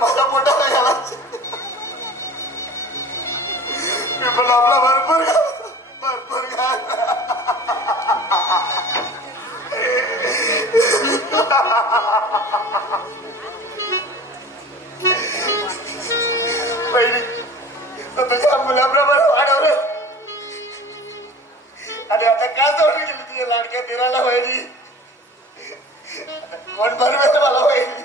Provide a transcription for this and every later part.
माझ्या पोटाला घालायचे मी पण आपला भरपूर पहिली तुझ्या मुलाप्रमाणे वाढवलं आणि आता का जोडून गेली तुझ्या लाडक्या दिराला वहिनी कोण भरवेल मला वहिनी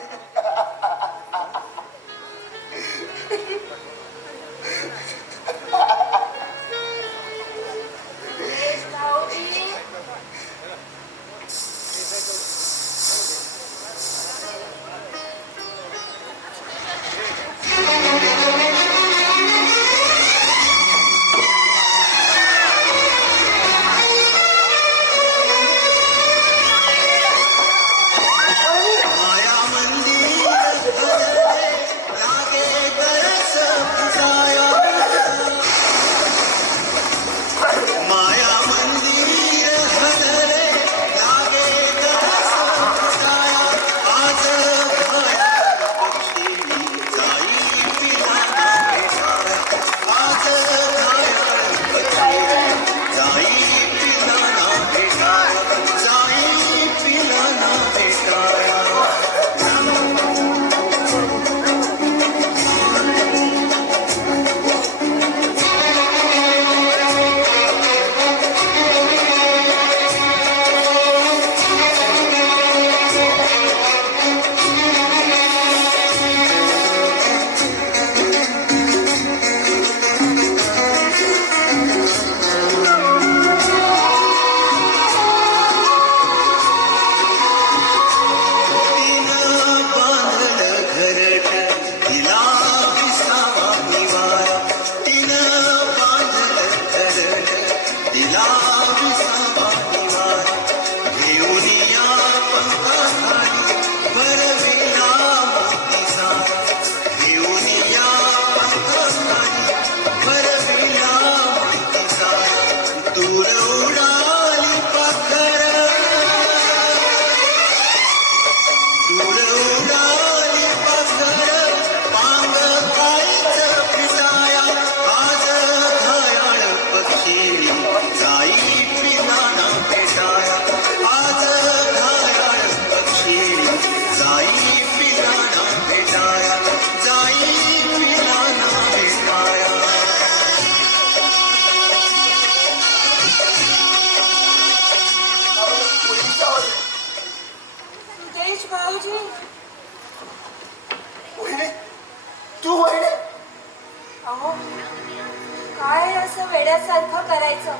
काय असं वेड्यासारखं करायचं?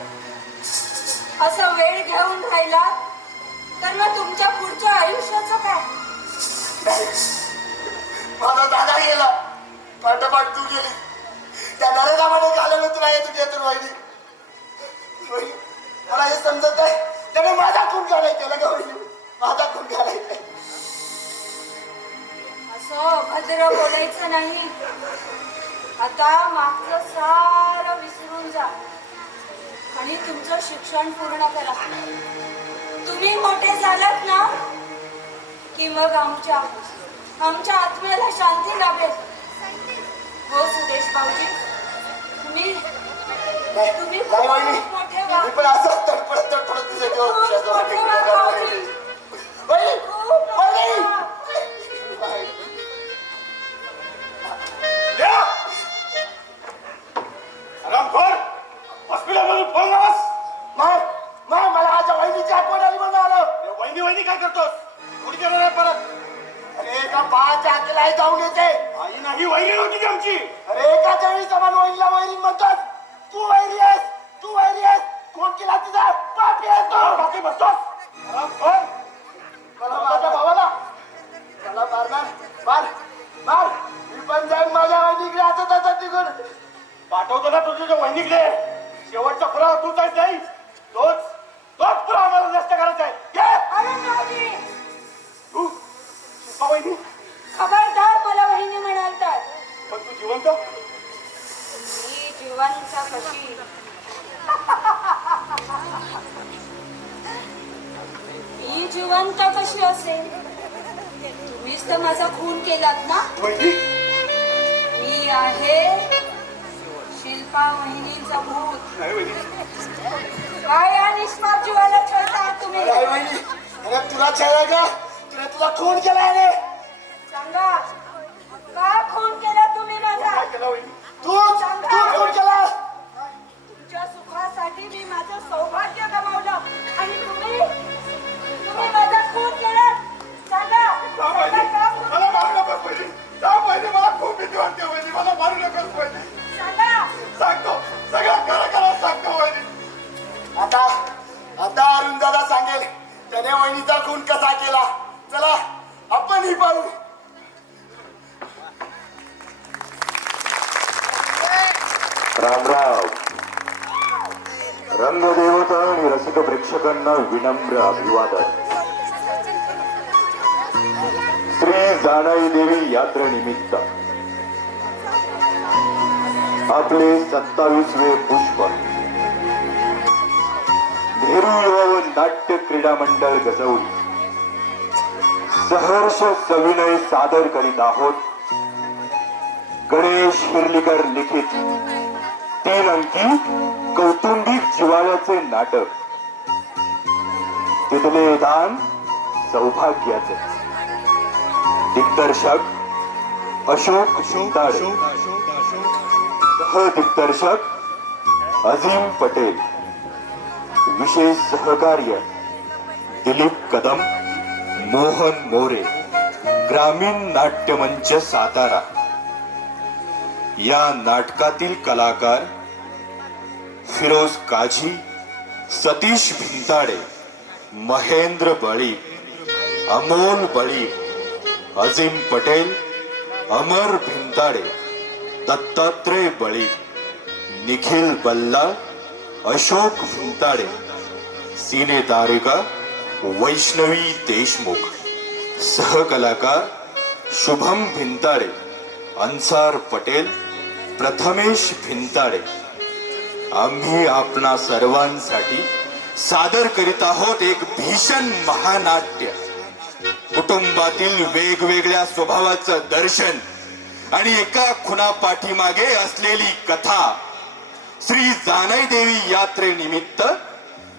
असं वेळ घेऊन राहिला तर मग तुमच्या पुढच्या आयुष्याचं काय? माझा दादा गेला, पाठोपाठ तू गेली. त्या दादामध्ये घालवलं तुला येत तुझ्यातून वहिनी. मला हे समजत आहे त्याने माझा खून घालायचा गौरी, माझा खून घालायचा. असं अभद्र बोलायचं नाही. आता मागचं सारं विसरून जा आणि तुमचं शिक्षण पूर्ण करा. तुम्ही मोठे झालात ना की मग आमच्या आत्म्याला शांती लाभेल. हो सुदेश भाऊजी, तुम्ही मोठे व्हा. मी पण असं तडफडत तुझ्या वहिनी काय करतोस? थोडी देणार आहे परत. अरे एका बाच्या हाकेला जाऊन येते. आई नाही, वहिनी नव्हती ती आमची. अरे एकाच्या वेळी समान वहिनीला वहिनी म्हणतोस. तू वहिनी आहेस, तू वहिनी आहेस. कोण केला तुझा पापी आहेस तू. बाकी बसतोस मला माझ्या भावाला मला मारणार मार मार. मी पण तुझ्या वहिनीकडे शेवटचा पुरावा तूच आहेस नाही तोच तोच पुरावा आम्हाला नष्ट करायचा आहे घे. अरुणरावजी, तू शिल्पा वहिनी खबरदार मला वहिनी म्हणालतात. पण तू जिवंत मी जिवंत कशी? मी जिवंत कशी असेल? तुम्हीच तर माझा खून केलात ना. वहिनी मी आहे शिल्पा वहिनींचा भूत. नाही वहिनी काय या निष्पाप जीवाला छळता तुम्ही? काय वहिनी अरे तुला छळलं का तुला तुला खून केला रे सांगा, का खून केला तुम्ही माझा? काय केलं वहिनी तू खून केला तुमच्या सुखासाठी मी माझं सौभाग्य गमावलं आणि तुम्ही माझा खून केला. सांगा, सांग वहिनी सांगा, का खून मला केला? मारू नकोस वहिनी सांग वहिनी मला खूप भीती वाटते वहिनी मला मारू नकोस वहिनी सांगा. सांगतो सगळं खरं सांगतो वहिनी आता आता अरुण दादा सांगेल त्याने वहिनीचा खून कसा केला चला आपण ही पाहू रामराव रंगदेवता आणि रसिक प्रेक्षकांना विनम्र अभिवादन. श्री जानाई देवी यात्रेनिमित्त आपले 27वे पुष्प नेहरू युवा व नाट्य क्रीडा मंडळ गजवली सहर्ष सविनय सादर करीत आहोत. गणेश हिरलीकर लिखित 3 अंकी कौटुंबिक जिव्हाळ्याचे नाटक तिथले दान सौभाग्याचे. दिग्दर्शक अशोक शिंताडे, सहदिग्दर्शक अजीम पटेल, विशेष सहकार्य दिलीप कदम, मोहन मोरे, ग्रामीण नाट्यमंच सातारा. या नाटकातील कलाकार फिरोज काझी, सतीश भिंताडे, महेंद्र बळी, अमोल बळी, अजीम पटेल, अमर भिंताडे, दत्तात्रय बळी, निखिल बल्ला, अशोक भिंताडे, सीने तारिका वैष्णवी देशमुख. सहकलाकार शुभम भिंताडे, अन्सार पटेल, प्रथमेश भिंताडे. आम्ही आपणा सर्वांसाठी सादर करीत आहोत एक भीषण महानाट्य. कुटुंबातील वेगवेगळ्या स्वभावाचं दर्शन आणि एका खुनापाठीमागे असलेली कथा. श्री जानाई देवी यात्रेनिमित्त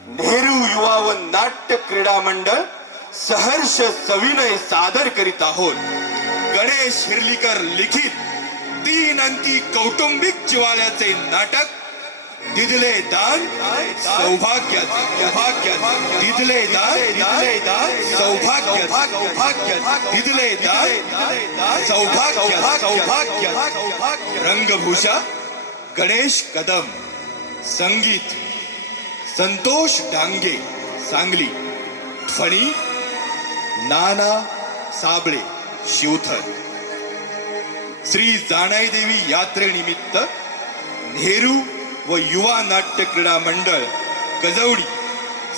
नेहरू युवा व नाट्य क्रीडा मंडळ सहर्ष सविनय सादर करीत आहोत. गणेश हिरलीकर लिखित 3 अंकी कौटुंबिक जिव्हाळ्याचे नाटक दिदले दान सौभाग्याचे. दिदले दान सौभाग्याचे. दिदले दान सौभाग्य. रंगभूषा गणेश कदम, संगीत संतोष डांगे सांगली, ध्वनी नाना साबळे शिवथर. श्री जानाई देवी यात्रेनिमित्त नेहरू व युवा नाट्य क्रीडा मंडळ गजवडी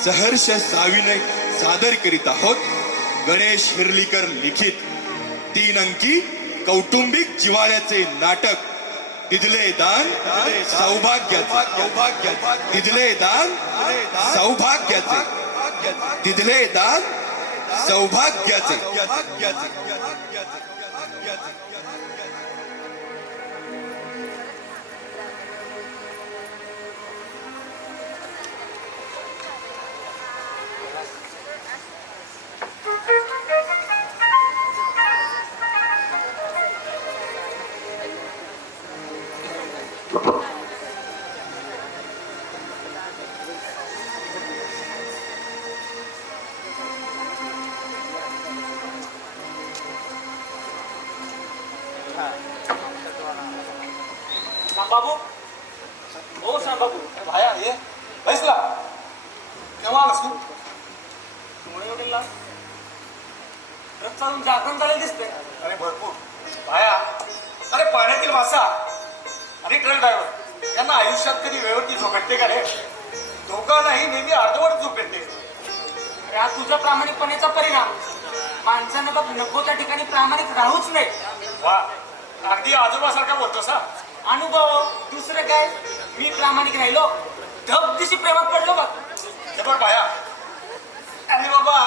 सहर्ष साविनय सादर करीत आहोत. गणेश हिरलीकर लिखित 3 अंकी कौटुंबिक जिव्हाळ्याचे नाटक दिदले दान सौभाग्याचे. दिदले दान सौभाग्याचे. दिदले दान सौभाग्याचे. बाबू हो सांग बाबू भाया ये बैसला केव्हा आलास तू तुम्ही एवढे लास रथ चालून जागरण झालेलं दिसते. अरे भरपूर भाया अरे पाण्यातील मासा आणि ट्रक ड्रायव्हर त्यांना आयुष्यात कधी वेळवरती झोप भेटते का रे? दोघांनाही नेहमी अर्धवट झोप भेटते. अरे हा तुझ्या प्रामाणिकपणेचा परिणाम. माणसानं बघ नको त्या ठिकाणी प्रामाणिक राहूच नाही. वा, अगदी आजोबासारखा बोलतोस हा. अनुभव दुसरं काय, मी प्रामाणिक राहिलो धबदिशी प्रेमात पडलो बघ. हे बघ बाया, आणि बाबा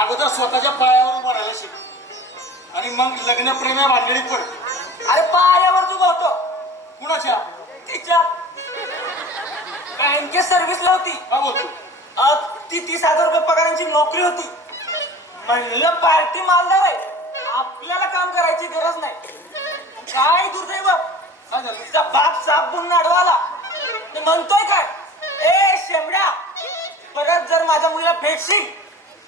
अगोदर स्वतःच्या पायावर उभं राहायला शिक आणि मग लग्न प्रेमा भानगडीत पड. अरे पायावर उभा होतो कुणाच्या? तिच्या. बँकेत सर्व्हिसला होती. का बोलतो? अगदी 30,000 रुपये पगारांची नोकरी होती. म्हणलं पार्टी मालदार आहे, आपल्याला काम करायची गरज नाही. काय दुर्दैव, काय झालं? तिचा बाप साप बनून अडवाला. मी म्हणतोय काय, ए शेमड्या, परत जर माझ्या मुलीला भेटशील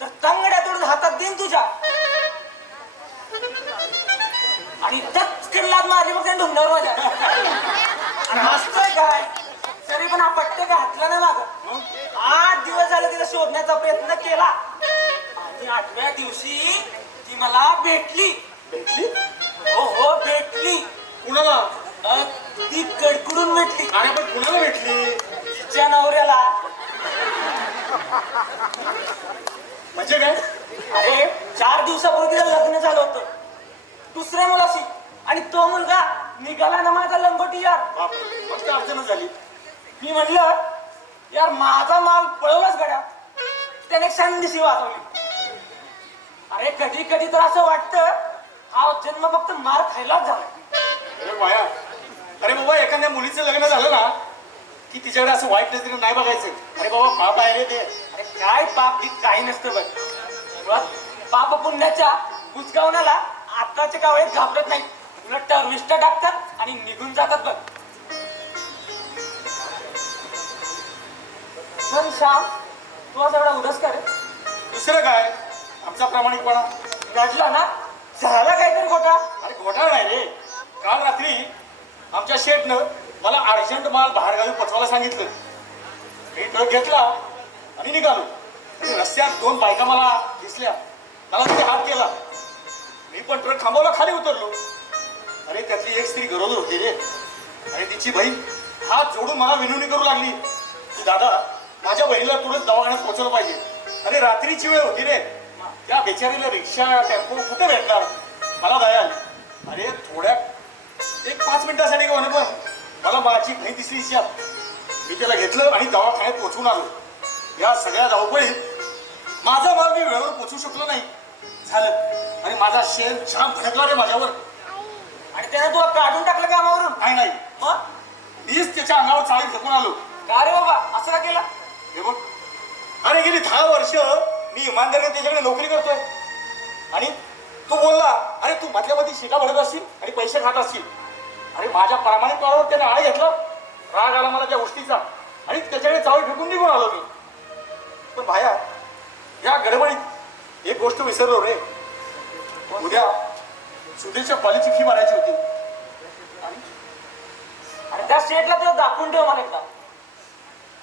तर तंगड्या तोडून हातात देईन तुझ्या. आणि दचकन लाद मारली मग त्याने ढुंगावर माझ्या. आणि हसतोय काय, तरी पण हा पट्टे काय हातला नाही मागं. 8 दिवस झाले तिला शोधण्याचा प्रयत्न केला आणि 8व्या दिवशी ती मला भेटली. भेटली? हो हो भेटली. कुणाला? ती कडकडून भेटली. अरे पण कुणाला भेटली? तिच्या नवऱ्याला. म्हणजे काय? अरे 4 दिवसापूर्वी तिला लग्न झालं होतं दुसऱ्या मुलाशी, आणि तो मुलगा निघाला ना माझा लंगोटी यार. बापरे, मग काय अडचण झाली? मी म्हणलं यार माझा माल पळवलाच गड्या. त्याने संधीशी वाजवली. अरे कधी कधी तर असं वाटतं हा जन्म फक्त मार खायलाच झाला. अरे बाया, अरे बाबा एखाद्या मुलीचं लग्न झालं ना की तिच्याकडे असं वाईट नजरेने नाही बघायचं. अरे बाबा पाप आहे रे ते. अरे काय पाप की काही नसतं बघ. बघ, पाप पुण्याच्या बुजगावण्याला आताच्या कावळेत घाबरत नाही. उलट टरविष्ट टाकतात आणि निघून जातात बघ. पण श्याम, तू असं एवढा उदास का रे? दुसरं काय, आमचा प्रामाणिकपणा. गाजला ना, झाला काहीतरी घोटाळा. अरे घोटाळा नाही रे. काल रात्री आमच्या शेठनं मला अर्जंट माल बाहेरगावी पोचवायला सांगितलं. मी ट्रक घेतला आणि निघालो. आणि रस्त्यात 2 बायका मला दिसल्या. मला तिथे हात केला. मी पण ट्रक थांबवला, खाली उतरलो. अरे त्यातली एक स्त्री गरोदर होती रे. आणि तिची बहीण हात जोडून मला विनवणी करू लागली की दादा माझ्या बहिणीला तुरंत दवाखान्यात पोहोचवलं पाहिजे. अरे रात्रीची वेळ होती रे. त्या बेचारीला रिक्षा टेम्पो कुठे भेटणार? मला दया आली. अरे थोड्या 1-5 मिनिटासाठी का होणे, पण मला माझी बहीण दिसली. मी त्याला घेतलं आणि दवाखान्यात पोहोचून आलो. या सगळ्या धावपळीत माझा माल मी वेळेवर पोहोचू शकलो नाही झालं. आणि माझा शेण छान भडकला रे माझ्यावर. आणि त्याने तुला काढून टाकलं कामावरून. नाही, मग मीच त्याच्या अंगावर चाळी फेकून आलो. का रे बाबा असं का केलं? हे बघ, अरे गेली 10 वर्ष मी इमानदारीने त्याच्याकडे नोकरी करतोय. आणि तू बोलला अरे तू मधल्यामध्ये शिटा भरत असशील आणि पैसे खात असशील. अरे माझ्या प्रामाणिकपणावर त्याने आळ घेतला. राग आला मला त्या गोष्टीचा आणि त्याच्याकडे चावळी फेकून निघून आलो मी. पण भाया, या गडबडीत एक गोष्ट विसरलो रे. उद्या सुधीरच्या कॉलेजची फी भरायची होती. आणि त्या स्टेटला तुला दाखवून ठेव मला एकदा.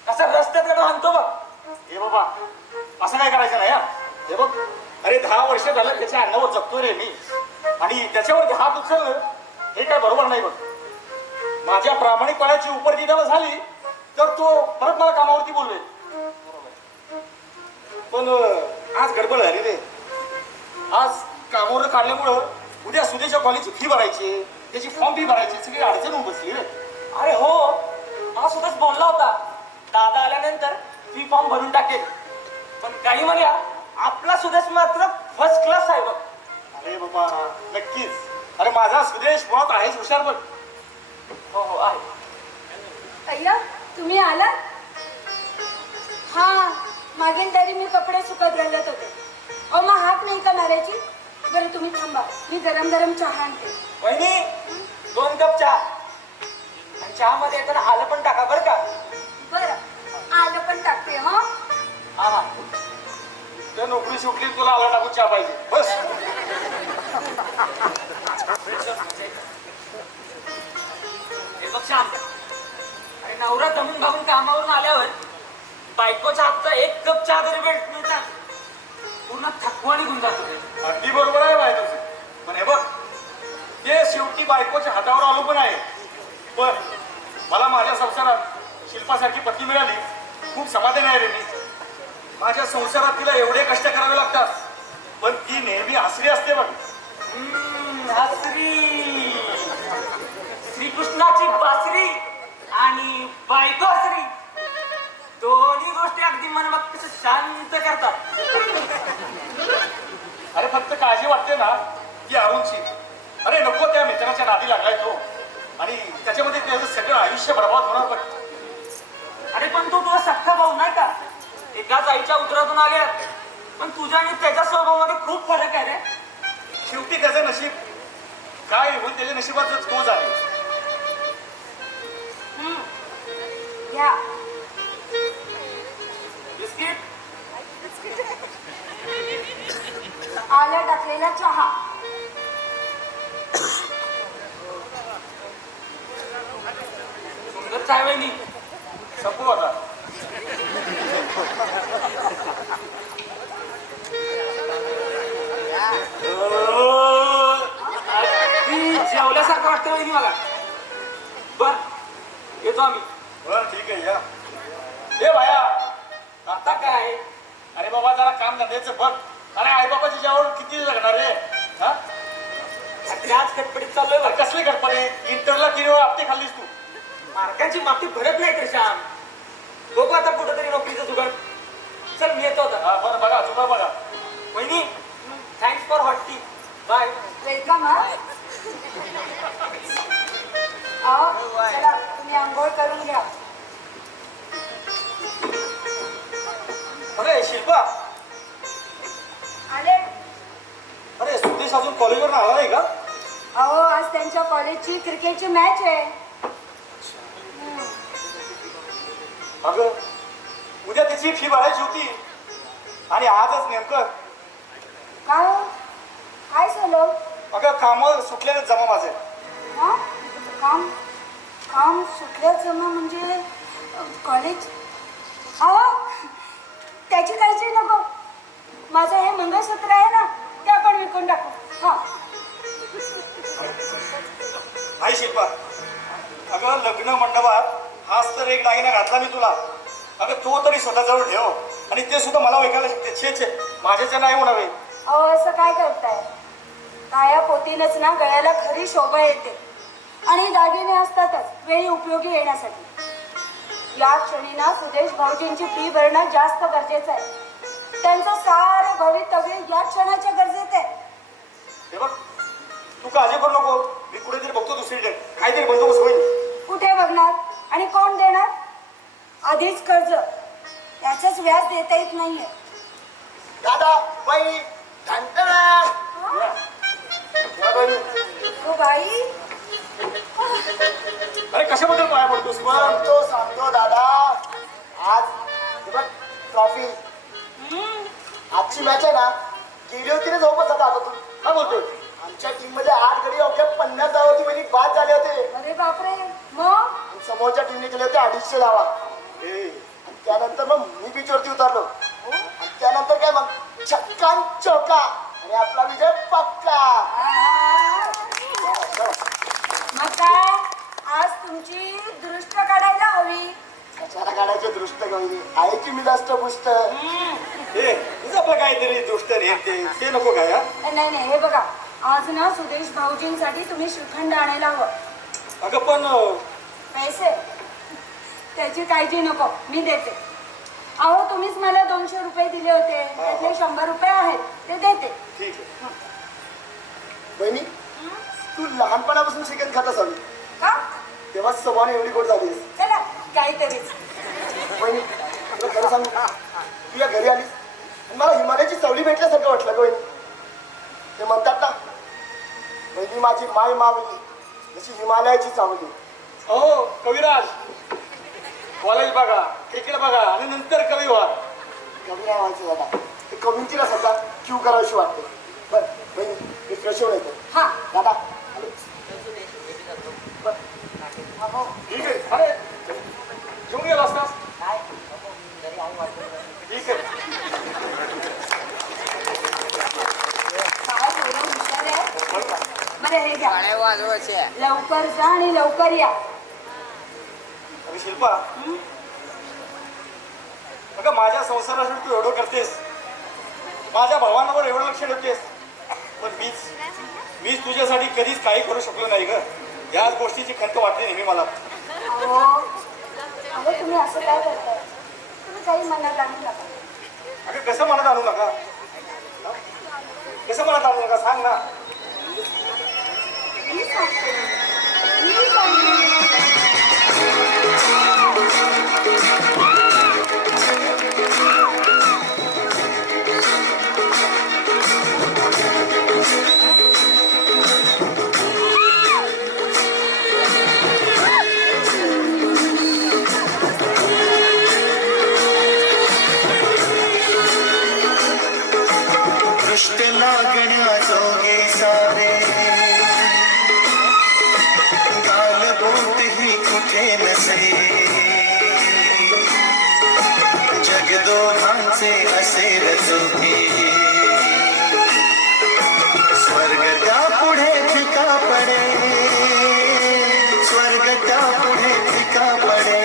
कसा रस्त्यात कडे म्हणतो बघ. हे बाबा असं काय करायचं नाही. हे बघ, अरे 10 वर्ष झालं त्याच्या अंगावर जगतोय रे मी. आणि त्याच्यावरती हात उचललं हे काय बरोबर नाही बघ. माझ्या प्रामाणिकपणाची उपरती त्याला झाली तर तो परत मला कामावरती बोलवेल. पण आज गडबड झाली रे. आज कामावर काढल्यामुळं उद्या सुधीच्या कॉलेजची फी भरायची, त्याची फॉर्म फी भरायची, सगळी अडचण होऊन बसली रे. अरे हो, मला सुद्धाच बोलला होता दादा आल्यानंतर फी फॉर्म भरून टाकेल. पण काही म्हणल्या आपला सुदेश मात्र फर्स्ट क्लास आहे बघ. अरे बाबा नक्कीच. अरे माझा सुदेश मुळात आहेच हुशार बघ. हो हो आहे. अय्या तुम्ही आला? हा, मागील तरी मी कपडे सुकत घालत होते. अहो मग हाक नाही का मारायची? बरं तुम्ही थांबा, मी गरम गरम चहा आणते. वहिनी 2 कप चहा. आणि चहामध्ये येताना आलं पण टाका बरं का. बरं आलं पण टाकते. हा हा हा. त्या नोकरी सुटली तुला आला टाकून चहा पाहिजे बस. हे बघ शांत. अरे नवरा दमून भागून कामावरून आल्यावर बायकोच्या हातचा 1 कप चहा तरी मिळतात पूर्ण थकवा निघून जातो. अगदी बरोबर आहे बाय तुझं. पण हे बघ, ते शेवटी बायकोच्या हातावर आलो पण आहे. पण मला माझ्या संसारात शिल्पासारखी पत्नी मिळाली, खूप समाधान आहे रे मी. माझ्या संसारात तिला एवढे कष्ट करावे लागतात, पण ती नेहमी हसरी असते बघ. हसरी, श्रीकृष्णाची बासरी आणि बायको हसरी, दोन्ही गोष्टी अगदी मन मग शांत करतात. अरे फक्त काळजी वाटते ना ती अरुणची. अरे नको त्या मित्राच्या नादी लागलाय तो, आणि त्याच्यामध्ये त्याचं सगळं आयुष्य बरबाद होणार बघ. अरे पण तो तुझा सख्खा भाऊ नाही का? एकाच आईच्या उदरातून आले, पण तुझ्या आणि त्याच्या स्वभावामध्ये खूप फरक आहे रे. शेवटी त्याचं नशीब काय होईल, त्याच्या नशिबातच तो झाले. घ्या. बिस्किट आलं टाकलेला चहा. सुंदर चाय वहिनी. संपू आता. अगदी जेवल्यासारखं वाटतं वहिनी मला. बर येतो आम्ही. बरं ठीक आहे या. ए भाया, आता काय? अरे बाबा जरा काम धंद्याचं बघ. अरे आई बाबाची जेवण किती लागणार रे? हा त्याच खटपटीत चाललोय बरं. कसले गडपडे, इंटरला 3 वेळा हप्ते खाल्लीस तू. मार्काची माफी भरत नाही तर श्याम. बघू आता कुठंतरी नोकरीचं जुगाड. चल मी येतो आता. हा बरं बघा जुगाड बघा. वहिनी thanks for hot tea. Bye. Welcome. हा अहो चला तुम्ही आंघोळ करून घ्या. अरे शिल्पा, आले. अरे सुदेश अजून कॉलेजवर आला नाही का? अहो आज त्यांच्या कॉलेजची क्रिकेटची मॅच आहे. अगं उद्या त्याची फी भरायची होती, आणि आजच नेमकं. काय हो? काय झालं? अगं काम सुटलेलं जमा माझे. हा काम काम सुटल्याचं ना म्हणजे कॉलेज. अहो त्याची काळजी नको. माझं हे मंगळसूत्र आहे ना ते आपण विकून टाकू. हा नाही शिल्पा, अगं लग्न मंडपात हाच तर एक दागिना घातला मी तुला. अगं तो तरी स्वतःजवळ ठेव, आणि ते सुद्धा मला विकायला शकते. छे छे, माझ्याच्या नाही होणार आहे. अहो असं काय करताय? काया पोतीनच ना गळ्याला खरी शोभा येते, आणि दागिने असतातच वेळी उपयोगी येण्यासाठी. या क्षणी ना सुदेश भाऊजींची फी भरणं जास्त गरजेचं आहे. त्यांचं सारे भवितव्य या क्षणाच्या गरजेत आहे. हे बघ, तू काळजी करू नको. मी कुठेतरी बघतो दुसरीकडे काहीतरी बंदोबस्त होईल. कुठे बघणार आणि कोण देणार? आधीच कर्ज, त्याचंच व्याज देता येत नाहीये. दादा बाई ठणठणा. या बाई. हो बाई. अरे कशाबद्दल पाया पडतोस पण? सांगतो दादा. आज हे बघ ट्रॉफी. आजची मॅच आहे ना, गेली होती ना जवळपास. आता तू काय बोलतोय? आमच्या टीम मध्ये 8 गडी अवघ्या 50 धावांची मिनिट बाद झाले होते. अरे बापरे. मग आणि समोरच्या टीमने केले होते 250 धावा. आणि त्यानंतर मग मी पिचवरती उतरलो, आणि त्यानंतर काय मग छक्का चौका, आणि आपला विजय पक्का. मग काय आज तुमची दृष्ट काढायला हवी. कशाला काढायचे दृष्ट गवळी आहे की मी जास्त पुष्ट. हे तुझं आपलं काहीतरी दुष्ट रे ते नको काय. हा नाही नाही हे बघा, आज ना सुदेश भाऊजींसाठी तुम्ही श्रीखंड आणायला हवं. अगं पण पैसे त्याची काळजी नको, मी देते. अहो तुम्हीच मला 200 रुपये दिले होते, त्यातले 100 रुपये आहेत ते देते. ठीक आहे. बहिणी तू लहानपणापासून श्रीखंड खात असावी, का? तेव्हा स्वभावाने एवढी गोड झालीस. चला काहीतरीच. बहिणी तुला खरं सांगू, तू या घरी आलीस आणि मला हिमालयाची चवली भेटल्यासारखं वाटलं ग बहिणी. ते म्हणतात ना, बहिणी माझी माय मावली जशी हिमालयाची चावली. हो कविराज, कॉलेज बघा, क्रिकेट बघा, आणि नंतर कवी व्हा. कवी नाही व्हायचं दादा, ते कवींची ना सध्या क्यू करावीशी वाटते. बरं बहिणी मी फ्रेश होऊन येतो. हा दादा आलो. ठीक आहे. अरे जेवून गेला असतास. ठीक आहे. काय बोलून हुशार आहे. बरं हे घ्या, लवकर जा आणि लवकर या. शिल्पा अगं माझ्या संसारासाठी तू एवढं करतेस, माझ्या भावांवर एवढं लक्ष देतेस, पण मीच तुझ्यासाठी कधीच काही करू शकलो नाही ग. याच गोष्टीची खंत वाटते नेहमी मला. अहो अहो तुम्ही असं काय करताय? तुम्ही काही मनात आणू नका. अगं कसं मनात आणू नका? कसं मनात आणू नका सांग ना. मी सांगते. मी सांगते. दृष्ट लागण्या जोगे सारे गालबोट ही कुठे नसे जगदोधांचे असे रचोके स्वर्ग त्या पुढे फिका पडे स्वर्ग त्या पुढे फिका पडे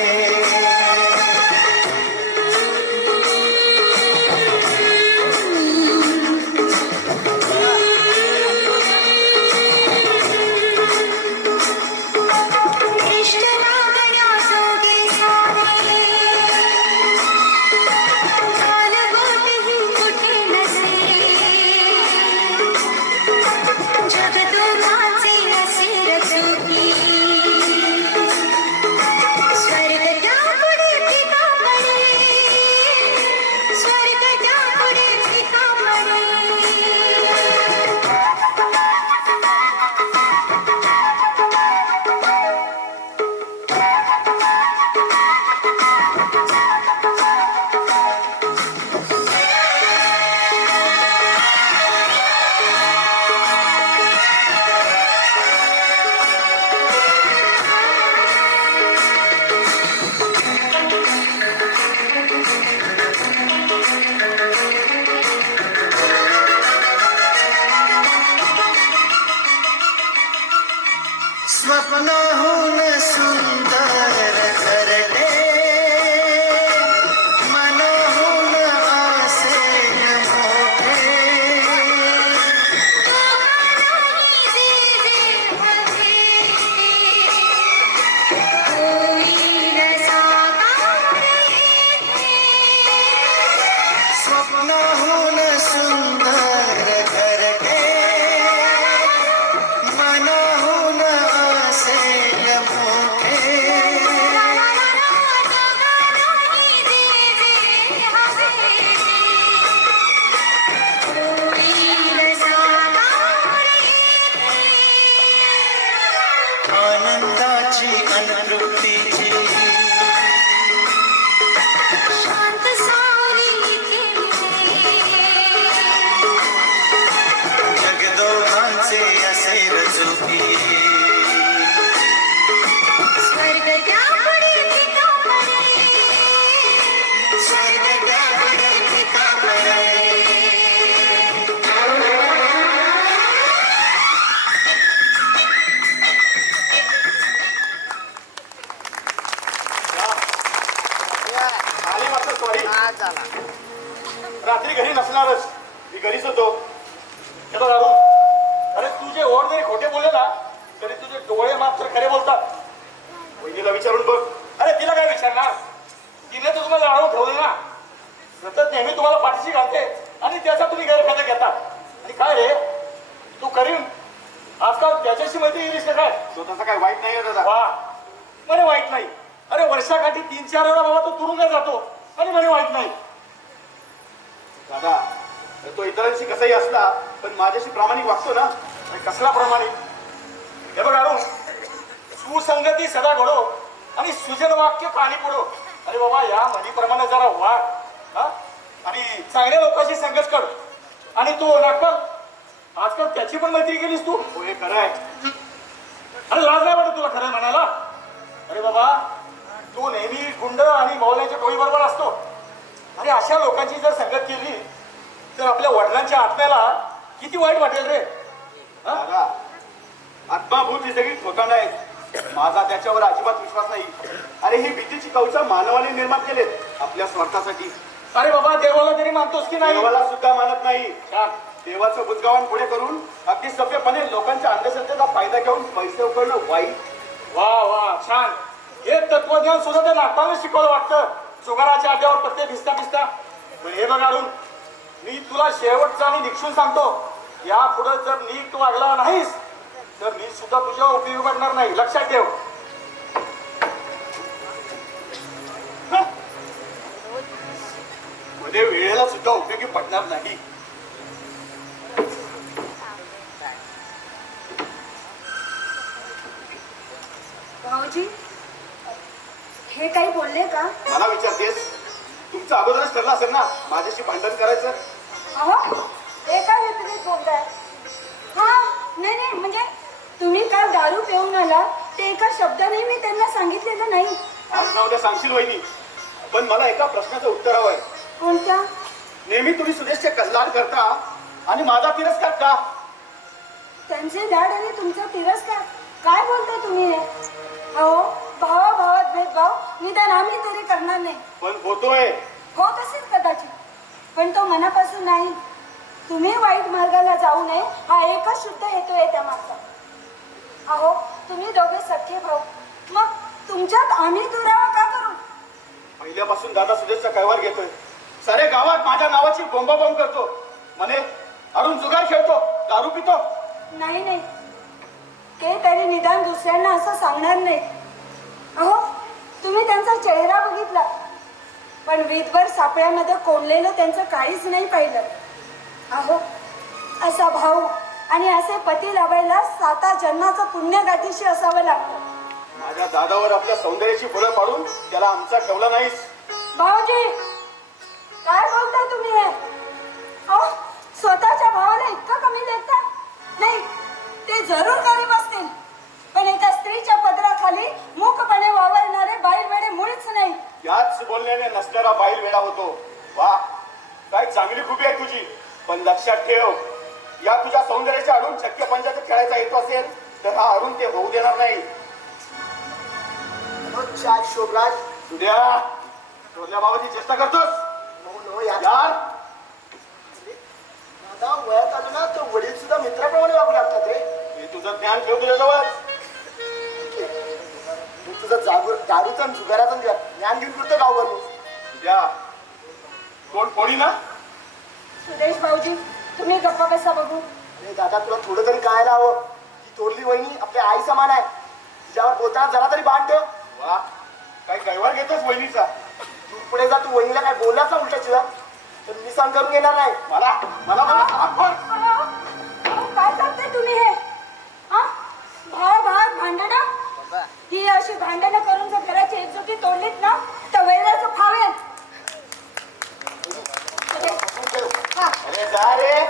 स्वप्नाहून सुंदर घरटे मनाहून आसेन मोठे स्वप्नाहून सुंदर घरटे मनाहून आसेन मोठे आनंदाची अनतृप्तीची जगदोधांचे असे रचुकी स्वर्ग त्या पुढे फिका पडे आली मात्र सॉरी. रात्री घरी नसणारच, मी घरीच होतो. हे बघ अरुण, अरे तुझे ओढ जरी खोटे बोलले ना तरी तुझे डोळे मात्र खरे बोलतात. वहिनीला विचारून बघ. अरे तिला काय विचारणार? तिने तर तुम्हाला अडवून ठेवलं ना. सतत नेहमी तुम्हाला पाठीशी घालते आणि त्याचा तुम्ही गैरफायदा घेता. आणि काय रे तू करीन आजकाल त्याच्याशी मैत्री गेलीस का काय? स्वतःचा काय वाईट नाही दादा. वा म्हणे वाईट नाही. अरे वर्षाकाठी 3-4 वेळा बाबा तो तुरुंगात जातो आणि म्हणे वाईट नाही. दादा तो इतरांशी कसाही असला पण माझ्याशी प्रामाणिक वागतो ना. आणि कसला प्रामाणिक? हे बघ अरुण, सुसंगती सदा घडो आणि सुजन वाक्य कानी पडो. अरे बाबा या म्हणीप्रमाणे जरा वाग हा? आणि चांगल्या लोकांशी संगत कर. आणि तू नागपाल आजकाल त्याची पण मैत्री केलीस तू. हो हे खरं आहे. अरे लाज नाही वाटत तुला खरं म्हणायला? अरे बाबा तू नेहमी गुंड आणि मौलाच्या टोळी बरोबर असतो. आणि अशा लोकांची जर संगत केली तर आपल्या वडिलांच्या आत्म्याला किती वाईट वाटेल रे. दादा आत्माभूत ही सगळी ठोकाणं आहेत. माझा त्याच्यावर अजिबात विश्वास नाही. अरे ही भीतीची कवचं मानवाने निर्माण केलेत आपल्या स्वार्थासाठी. अरे बाबा, देवाला तरी मानतोस की नाही? देवाला सुद्धा मानत नाही. छान. देवाचं बुजगावण पुढे करून अगदी सभ्यपणे लोकांच्या अंधश्रद्धेचा फायदा घेऊन पैसे उकळणं वाईट. वा वा, छान. हे तत्वज्ञान सुद्धा त्या नागपाने शिकवलं वाटतं. जुगाराच्या अड्ड्यावर पत्ते भिजता भिजता. पण हे बघ अरुण, मी तुला शेवटचा आणि निक्षून सांगतो, या पुढे जर नीट वागला नाहीस तर मी सुद्धा तुझ्या उपयोगी पडणार नाही, लक्षात ठेव. मध्ये वेळेला सुद्धा उपयोगी पडणार नाही. भाऊजी, हे काही बोलले का? मला विचारतेस? तुमचं अगोदरच ठरलं असेल ना माझ्याशी भांडण करायचं. अहो, एका विपरीत बोलताय. हा, नाही नाही, म्हणजे तुम्ही काल दारू पिऊन आला ते एका शब्दाने मी त्यांना सांगितलेलं नाही. आज ना उद्या सांगशील वहिनी, पण मला एका प्रश्नाचं उत्तर हवंय. कोणत्या? नेहमी तुम्ही सुदेशचे लाड करता आणि माझा तिरस्कार का? त्यांचे लाड आणि तुमचा तिरस्कार? काय बोलताय तुम्ही हे? अहो, भावाभावात भेदभाव निदान आम्ही तरी करणार नाही. पण होतोय. होत असेल कदाचित, पण तो मनापासून नाही. तुम्ही वाईट मार्गाला जाऊ नये हा एकच शुद्ध हेतू आहे त्या मागचा. अहो, तुम्ही दोघे सख्खे भाऊ, मग तुमच्यात आम्ही दुरावा का करू? पहिल्यापासून दादा सुदेशचा कैवार घेतोय. सारे गावात माझ्या नावाची बोंबाबोंब करतो. म्हणे अरुण जुगार खेळतो, दारू पितो. नाही नाही, ते तरी निदान दुसऱ्यांना असं सांगणार नाही. अहो, तुम्ही त्यांचा चेहरा बघितला, पण वीटभर सापळ्यामध्ये कोंडलेलं त्यांचं काहीच नाही पाहिलं. अहो, असा भाऊ आणि असे पती लावायला 7 जन्माचं पुण्यगाठीशी असावं लागतं. माझ्या दादावर आपल्या सौंदर्याची फुलं पाडून त्याला आमचा ठेवला नाहीस. भाऊजी, काय बोलताय तुम्ही हे? अहो, स्वतःच्या भावाला इतकं कमी लेखता? नाही, ते जरूर गरीब असतील, पण एका स्त्रीच्या पदराखाली मूकपणे वावरणारे बाईलवेडे मुळीच नाही. याच बोलण्याने नसणारा बाईल वेडा होतो. वा, काय चांगली खूबी आहे तुझी. पण लक्षात ठेव, या तुझ्या सौंदर्याच्या अरुण चक्क पंचायत खेळायचा येतो असेल तर हा अरुण ते होऊ देणार नाही. चाय शोभराज. उद्या थोरल्या बाबाची चेष्टा करतोस नो यार. यार. दादा वयात आलो ना तर वडील सुद्धा मित्राप्रमाणे वागू लागतात रे. हे तुझं ज्ञान ठेव तुझ्याजवळ. मी तुझं दारूचं आणि जुगाराचं ज्ञान घेऊन फिरतो गावभर. उद्या कोण कोणी ना. सुरेश भाऊजी, तुम्ही गप्पा बसा बघू. अरे दादा, तुला थोडं तरी कळायला हवं. ही थोरली वहिनी आपल्या आई समान आहे. तिच्यावर बोलताना जरा तरी भान ठेव. वा, काय कैवार घेतोस वहिनीचा. तू पुढे जा. तू वहिनीला काय बोललाच ना उलटाची जा तर मी सहन करून घेणार नाही. मला मला मला सांग कोण. अहो, काय करताय तुम्ही हे? हा, भाव भावात भांडणं? ही अशी भांडणं करून जर घराची एकजुटी तोडलीत ना तर वैराचं फावेल. हा, अरे जा रे.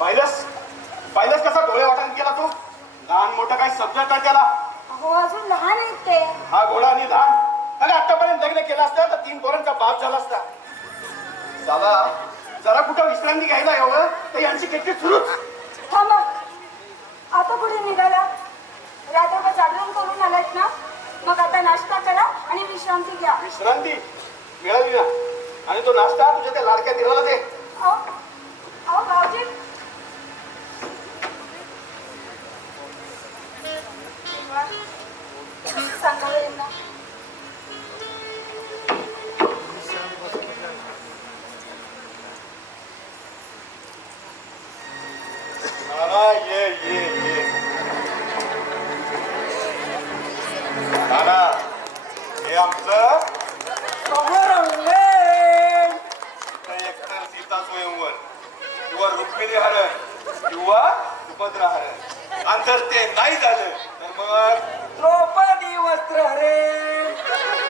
पाहिलंस कसा डोळे वाटण केला तू. लहान मोठं काय समजत नाही त्याला. अहो, अजून लहान आहेत ते. हा घोडा आणि लहान. अरे आतापर्यंत लग्न केलं असतं तर 3 पोरांचा बाप झाला असता. झाला जरा कुठं विश्रांती घ्यायला यावं तर यांची किटकिट सुरूच. थांबा, आता कुठे निघाला? रात्रभर जागरण करून आलात ना, मग आता नाश्ता करा आणि विश्रांती घ्या. विश्रांती मिळाली ना, आणि तो नाश्ता तुझ्या त्या लाडक्या दिराला दे. अहो, अहो भाऊजी, सांगा यांना. नाना ये ये ये. नाना, हे आमचं एकतर सीता स्वयंवर किंवा रुक्मिणी हरण किंवा सुभद्रा हरण. आणि जर ते नाही झालं